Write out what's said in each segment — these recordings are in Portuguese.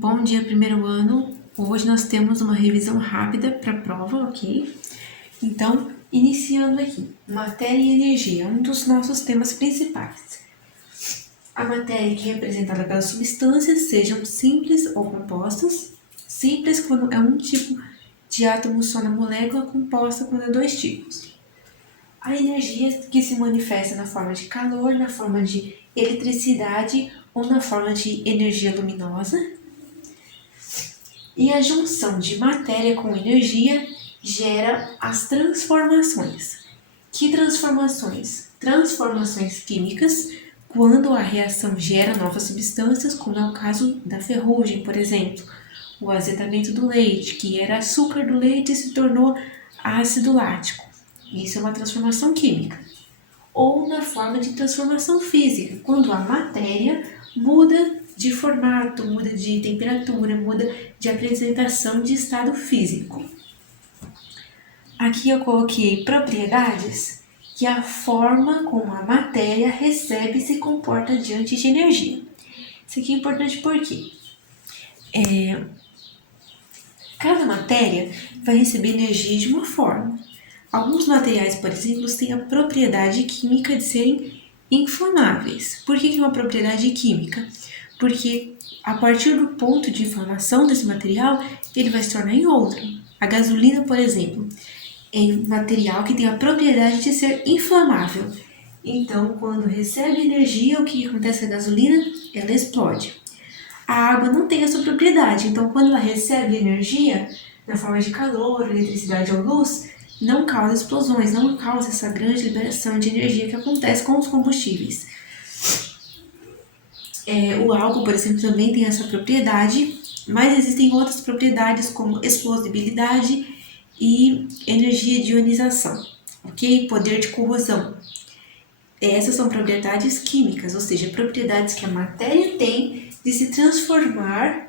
Bom dia, primeiro ano. Hoje nós temos uma revisão rápida para a prova, ok? Então, iniciando aqui, matéria e energia, um dos nossos temas principais. A matéria que é representada pelas substâncias, sejam simples ou compostas. Simples quando é um tipo de átomo só na molécula, composta quando é dois tipos. A energia que se manifesta na forma de calor, na forma de eletricidade ou na forma de energia luminosa. E a junção de matéria com energia gera as transformações. Que transformações? Transformações químicas, quando a reação gera novas substâncias, como é o caso da ferrugem, por exemplo. O azetamento do leite, que era açúcar do leite e se tornou ácido lático. Isso é uma transformação química. Ou na forma de transformação física, quando a matéria muda de formato, muda de temperatura, muda de apresentação de estado físico. Aqui eu coloquei propriedades, que é a forma como a matéria recebe e se comporta diante de energia. Isso aqui é importante porque cada matéria vai receber energia de uma forma. Alguns materiais, por exemplo, têm a propriedade química de serem inflamáveis. Por que é uma propriedade química? Porque a partir do ponto de inflamação desse material, ele vai se tornar em outro. A gasolina, por exemplo, é um material que tem a propriedade de ser inflamável. Então, quando recebe energia, o que acontece com a gasolina? Ela explode. A água não tem essa propriedade, então quando ela recebe energia, na forma de calor, eletricidade ou luz, não causa explosões, não causa essa grande liberação de energia que acontece com os combustíveis. O álcool, por exemplo, também tem essa propriedade, mas existem outras propriedades como explosibilidade e energia de ionização, ok? Poder de corrosão. Essas são propriedades químicas, ou seja, propriedades que a matéria tem de se transformar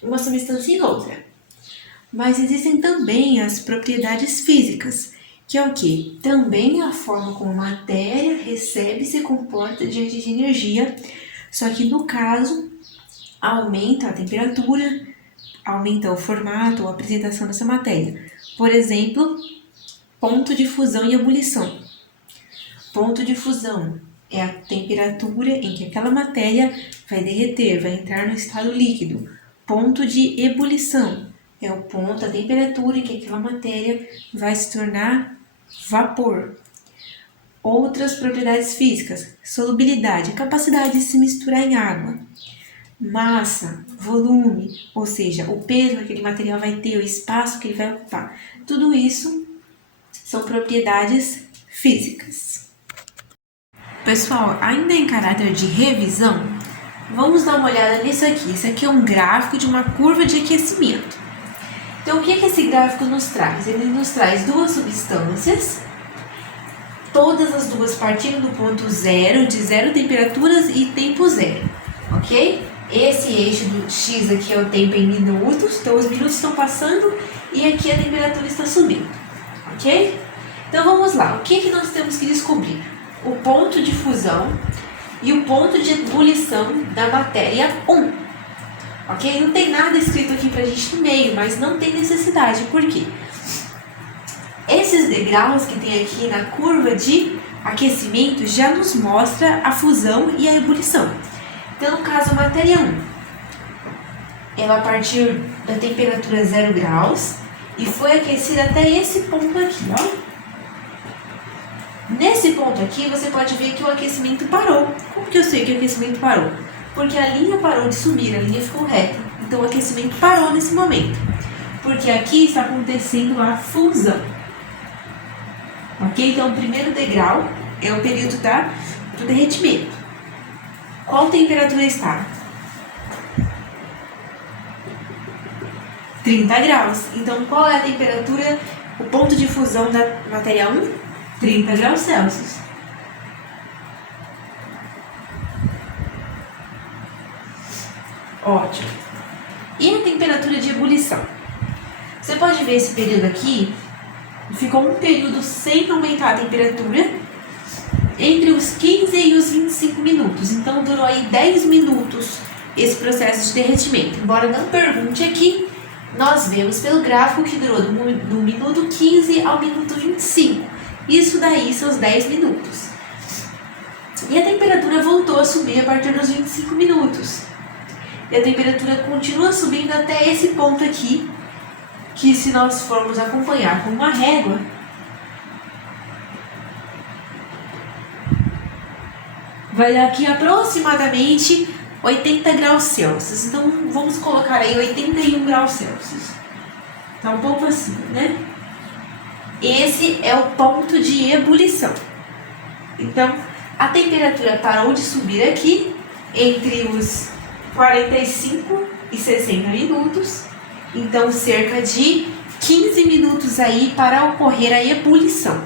uma substância em outra. Mas existem também as propriedades físicas, que é o quê? Também a forma como a matéria recebe e se comporta diante de energia, só que no caso aumenta a temperatura, aumenta o formato ou a apresentação dessa matéria. Por exemplo, ponto de fusão e ebulição. Ponto de fusão é a temperatura em que aquela matéria vai derreter, vai entrar no estado líquido. Ponto de ebulição é o ponto, a temperatura em que aquela matéria vai se tornar vapor. Outras propriedades físicas, solubilidade, capacidade de se misturar em água. Massa, volume, ou seja, o peso que aquele material vai ter, o espaço que ele vai ocupar. Tudo isso são propriedades físicas. Pessoal, ainda em caráter de revisão, vamos dar uma olhada nisso aqui. Isso aqui é um gráfico de uma curva de aquecimento. Então, o que esse gráfico nos traz? Ele nos traz duas substâncias, todas as duas partindo do ponto zero, de zero temperaturas e tempo zero, ok? Esse eixo do X aqui é o tempo em minutos, então os minutos estão passando e aqui a temperatura está subindo, ok? Então vamos lá, o que nós temos que descobrir? O ponto de fusão e o ponto de ebulição da matéria 1, ok? Não tem nada escrito aqui pra gente no meio, mas não tem necessidade, por quê? Esses degraus que tem aqui na curva de aquecimento já nos mostra a fusão e a ebulição. Então, no caso, a matéria 1, ela partiu da temperatura 0 graus e foi aquecida até esse ponto aqui, ó. Nesse ponto aqui, você pode ver que o aquecimento parou. Como que eu sei que o aquecimento parou? Porque a linha parou de subir, a linha ficou reta. Então, o aquecimento parou nesse momento. Porque aqui está acontecendo a fusão. Ok? Então, o primeiro degrau é o período do derretimento. Qual temperatura está? 30 graus. Então, qual é a temperatura, o ponto de fusão da matéria 1? 30 graus Celsius. Ótimo. E a temperatura de ebulição? Você pode ver esse período aqui, ficou um período sem aumentar a temperatura, entre os 15 e os 25 minutos. Então, durou aí 10 minutos esse processo de derretimento. Embora não pergunte aqui, nós vemos pelo gráfico que durou do minuto 15 ao minuto 25. Isso daí são os 10 minutos. E a temperatura voltou a subir a partir dos 25 minutos. E a temperatura continua subindo até esse ponto aqui, que se nós formos acompanhar com uma régua, vai dar aqui aproximadamente 80 graus Celsius. Então, vamos colocar aí 81 graus Celsius. Tá um pouco assim, né? Esse é o ponto de ebulição. Então, a temperatura parou de subir aqui entre os 45 e 60 minutos. Então, cerca de 15 minutos aí para ocorrer a ebulição.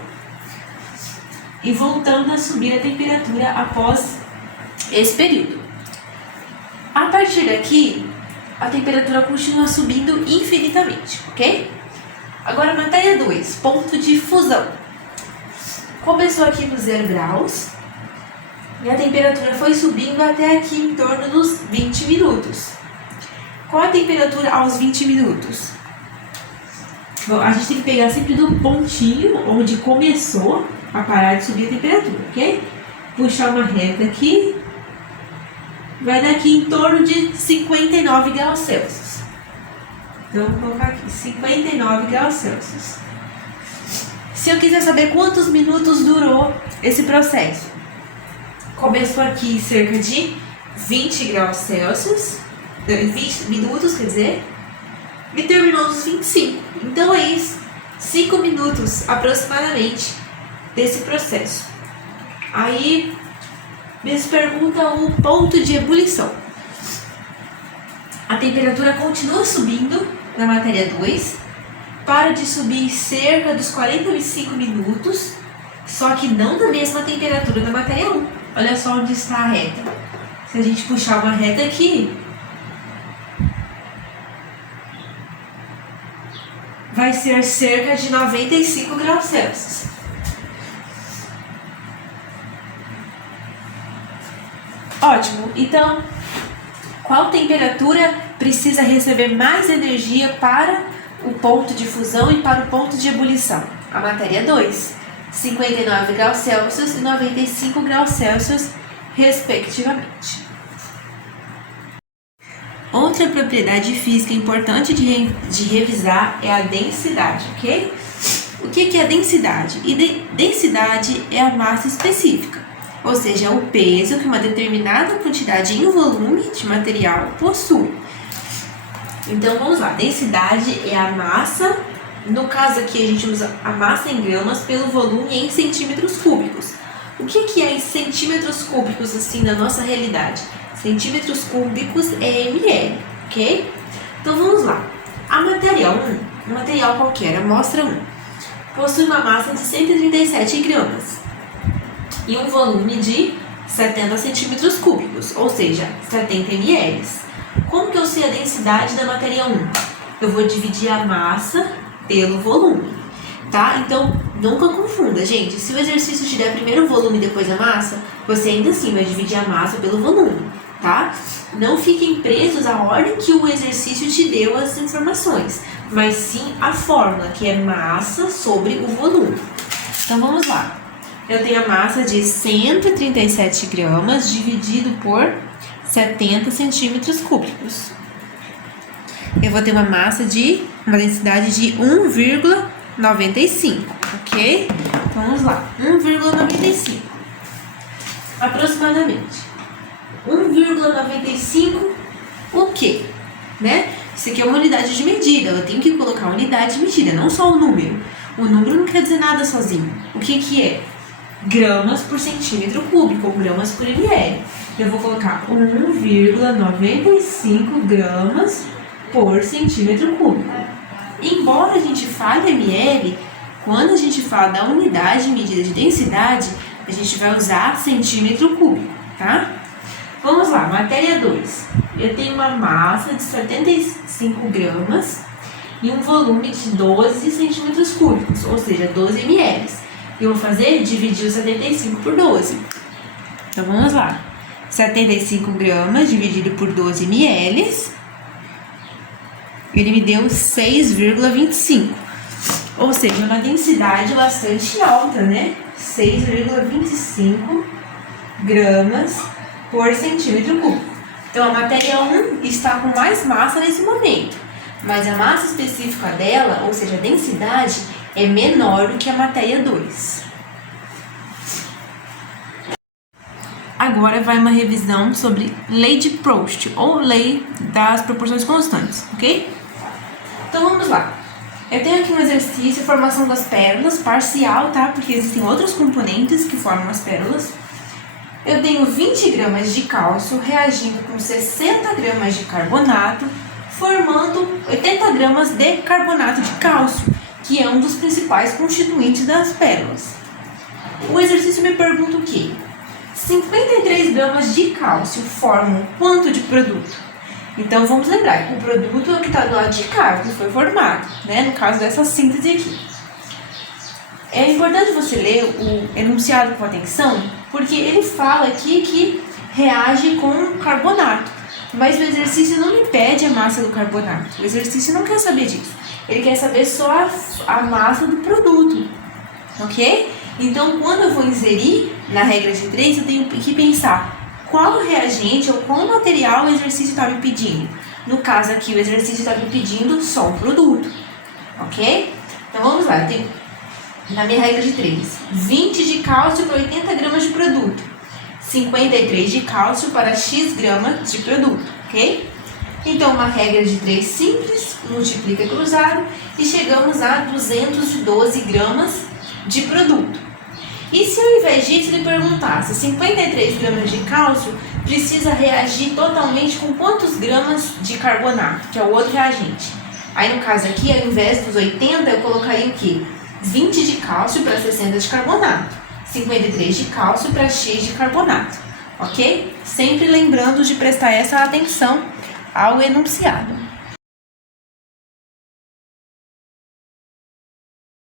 E voltando a subir a temperatura após esse período. A partir daqui, a temperatura continua subindo infinitamente, ok? Agora, matéria 2, ponto de fusão. Começou aqui no 0 graus e a temperatura foi subindo até aqui em torno dos 20 minutos. Qual a temperatura aos 20 minutos? Bom, a gente tem que pegar sempre do pontinho onde começou a parar de subir a temperatura, ok? Puxar uma reta aqui. Vai dar aqui em torno de 59 graus Celsius. Então, vou colocar aqui, 59 graus Celsius. Se eu quiser saber quantos minutos durou esse processo, começou aqui cerca de 20 graus Celsius, 20 minutos, quer dizer, e terminou nos 25. Então, é isso, 5 minutos aproximadamente desse processo. Aí, me pergunta o ponto de ebulição. A temperatura continua subindo na matéria 2, para de subir cerca dos 45 minutos, só que não da mesma temperatura da matéria 1. Olha só onde está a reta. Se a gente puxar uma reta aqui, vai ser cerca de 95 graus Celsius. Ótimo, então, qual temperatura precisa receber mais energia para o ponto de fusão e para o ponto de ebulição? A matéria 2, 59 graus Celsius e 95 graus Celsius, respectivamente. Outra propriedade física importante de revisar é a densidade, ok? O que é a densidade? Densidade é a massa específica, ou seja, o peso que uma determinada quantidade em volume de material possui. Então, vamos lá. Densidade é a massa, no caso aqui a gente usa a massa em gramas pelo volume em centímetros cúbicos. O que é em centímetros cúbicos, assim, na nossa realidade? Centímetros cúbicos é ml, ok? Então, vamos lá. A matéria 1, material qualquer, a amostra 1, possui uma massa de 137 gramas e um volume de 70 centímetros cúbicos, ou seja, 70 ml. Como que eu sei a densidade da matéria 1? Eu vou dividir a massa pelo volume, tá? Então, nunca confunda, gente. Se o exercício te der primeiro o volume e depois a massa, você ainda assim vai dividir a massa pelo volume, tá? Não fiquem presos à ordem que o exercício te deu as informações, mas sim a fórmula, que é massa sobre o volume. Então, vamos lá. Eu tenho a massa de 137 gramas dividido por 70 centímetros cúbicos. Eu vou ter uma densidade de 1,95, ok? Então, vamos lá, 1,95, aproximadamente. 1,95, o quê? Né? Isso aqui é uma unidade de medida, eu tenho que colocar a unidade de medida, não só o número. O número não quer dizer nada sozinho. O que é? Gramas por centímetro cúbico, ou gramas por ml. Eu vou colocar 1,95 gramas por centímetro cúbico. Embora a gente fale ml, quando a gente fala da unidade de medida de densidade, a gente vai usar centímetro cúbico, tá? Vamos lá, matéria 2. Eu tenho uma massa de 75 gramas e um volume de 12 centímetros cúbicos, ou seja, 12 ml. Eu vou fazer dividir os 75 por 12. Então, vamos lá. 75 gramas dividido por 12 ml. Ele me deu 6,25. Ou seja, uma densidade bastante alta, né? 6,25 gramas por centímetro cúbico. Então, a matéria 1 está com mais massa nesse momento, mas a massa específica dela, ou seja, a densidade, é menor do que a matéria 2. Agora vai uma revisão sobre lei de Proust, ou lei das proporções constantes, ok? Então, vamos lá. Eu tenho aqui um exercício, formação das pérolas, parcial, tá? Porque existem outros componentes que formam as pérolas. Eu tenho 20 gramas de cálcio reagindo com 60 gramas de carbonato, formando 80 gramas de carbonato de cálcio, que é um dos principais constituintes das pérolas. O exercício me pergunta o quê? 53 gramas de cálcio formam quanto de produto? Então, vamos lembrar que o produto é o que está do lado de cá, que foi formado, né? No caso dessa síntese aqui. É importante você ler o enunciado com atenção, porque ele fala aqui que reage com carbonato. Mas o exercício não me pede a massa do carbonato. O exercício não quer saber disso. Ele quer saber só a massa do produto, ok? Então, quando eu vou inserir na regra de 3, eu tenho que pensar qual reagente ou qual material o exercício está me pedindo. No caso aqui, o exercício está me pedindo só um produto, ok? Então, vamos lá. Eu tenho, na minha regra de 3, 20 de cálcio para 80 gramas de produto. 53 de cálcio para X gramas de produto, ok? Então, uma regra de 3 simples, multiplica cruzado e chegamos a 212 gramas de produto. E se ao invés disso ele perguntasse 53 gramas de cálcio precisa reagir totalmente com quantos gramas de carbonato, que é o outro reagente? Aí no caso aqui, ao invés dos 80, eu colocaria o quê? 20 de cálcio para 60 de carbonato, 53 de cálcio para X de carbonato, ok? Sempre lembrando de prestar essa atenção ao enunciado.